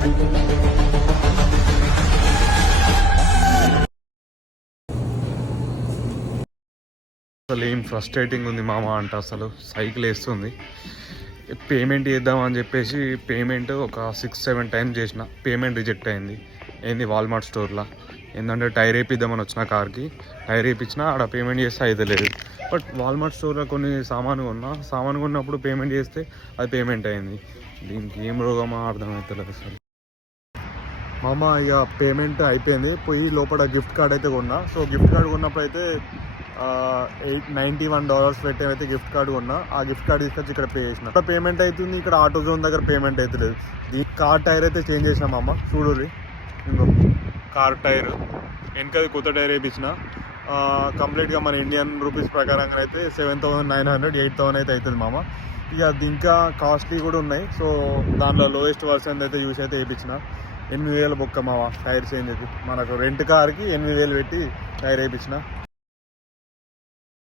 అసలు ఏం ఫ్రస్ట్రేటింగ్ ఉంది మామ అంట. అసలు సైకిల్ వేస్తుంది. పేమెంట్ చేద్దామని చెప్పేసి పేమెంట్ ఒక 6-7 టైమ్స్ చేసిన. పేమెంట్ రిజెక్ట్ అయింది. ఏంది వాల్మార్ట్ స్టోర్లో ఏంటంటే టైర్ వేపిద్దామని వచ్చిన కార్కి. టైర్ వేయించిన ఆడ పేమెంట్ చేస్తే అయితే లేదు. బట్ వాల్మార్ట్ స్టోర్లో కొన్ని సామాను కొన్నప్పుడు పేమెంట్ చేస్తే అది పేమెంట్ అయింది. దీనికి ఏం రోగమో అర్థమవుతలేదు అసలు. మామ ఇక పేమెంట్ అయిపోయింది. పోయి లోపల గిఫ్ట్ కార్డ్ అయితే కొన్నా. సో గిఫ్ట్ కార్డ్ కొన్నప్పుడు అయితే $91 పెట్టి అయితే గిఫ్ట్ కార్డు కొన్నా. ఆ గిఫ్ట్ కార్డు తీసుకొచ్చి ఇక్కడ పే చేసిన. ఇక్కడ పేమెంట్ అవుతుంది, ఇక్కడ ఆటో జోన్ దగ్గర పేమెంట్ అవుతలేదు. ఈ కార్ టైర్ అయితే చేంజ్ చేసినాం అమ్మ. చూడుర్రి, ఇంకో కార్ టైర్ వెనకది కొత్త టైర్ వేయించిన. కంప్లీట్గా మన ఇండియన్ రూపీస్ ప్రకారంగా అయితే 7,900 8,000 అయితే అవుతుంది మామ. ఇక అది ఇంకా కాస్ట్లీ కూడా ఉన్నాయి. సో దాంట్లో లోయెస్ట్ వర్షన్ అయితే యూస్ అయితే వేయించిన. 8,000 బొక్క మామ టైర్ చేంజ్ అయితే. మనకు రెంట్ కార్కి 8,000 పెట్టి టైర్ వేయించిన.